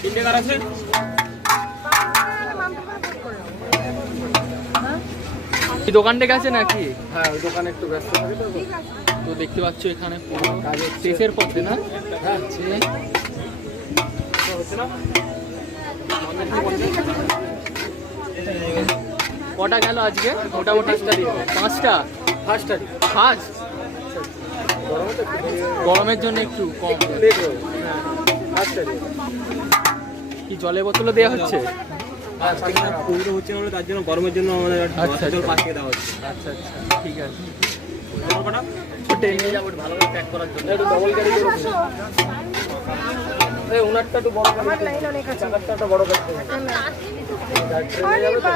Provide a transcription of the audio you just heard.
তিনটে কার আছে? এই দোকানটা গেছে নাকি? হ্যাঁ ওই দোকানে একটু ব্যস্ত থাকে তো। তো দেখতে পাচ্ছ এখানে পুরো শেষের পথে না? হ্যাঁ হচ্ছে না? কটা গেল আজকে মোটামুটি? 5টা। ফার্স্ট তারিখ ফার্স্ট গরমে তো একটু দেরি হয়ে গরমের জন্য একটু কম। গেছে। লেট হয়ে গেছে। হ্যাঁ ফার্স্ট তারিখ। কি জলের বোতলও দেওয়া হচ্ছে? আজকে পুজো হচ্ছে না বলে তার জন্য গরমের জন্য আমাদের আচ্ছা, জল আচ্ছা। পাঠিয়ে দেওয়া হচ্ছে। আচ্ছা আচ্ছা ঠিক আছে। কটা? ট্রেনে যাবো ভালো করে প্যাক করার জন্য। একটু ডবল গাড়ি করে দিন। এই ওনারটা একটু বড় গাড়ি। চাকারটা একটা বড় গাড়ি। ট্রেনে যাবে তো?